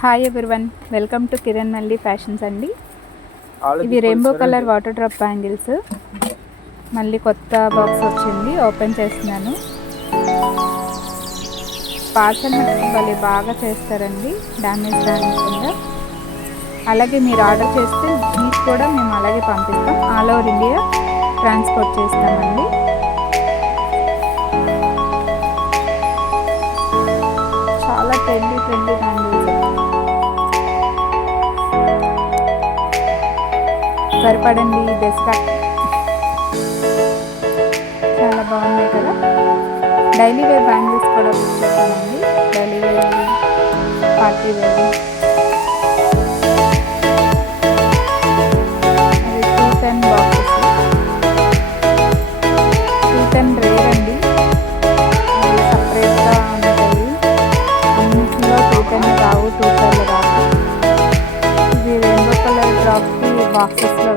Hi everyone, welcome to Kiran Malli fashions అండి. ఇవి rainbow colour water drop bangles. మళ్ళీ కొత్త బాక్స్ వచ్చింది, ఓపెన్ చేస్తున్నాను. పార్సల్ భలే బాగా చేస్తారండి, డ్యామేజ్ రానికుండా. అలాగే మీరు ఆర్డర్ చేస్తే మీకు కూడా మేము అలాగే పంపిస్తాం. ఆల్ ఓవర్ ఇండియా ట్రాన్స్పోర్ట్ చేస్తామండి. చాలా ట్రెండీ బ్యాంగిల్స్, సరిపడండి. దసరా చాలా బాగున్నాయి కదా. డైలీ వేర్ బ్యాంగిల్స్ కూడా చూసామండి. Daily wear, party wear. అది 210 బాక్సెస్, 210 రేర్ అండి. అవి సపరేట్గా ఉంటాయి. అన్నింటిలో 210 రావు, 212 రావు. ఇది రెయిన్బో కలర్ డ్రాప్కి బాక్సెస్లో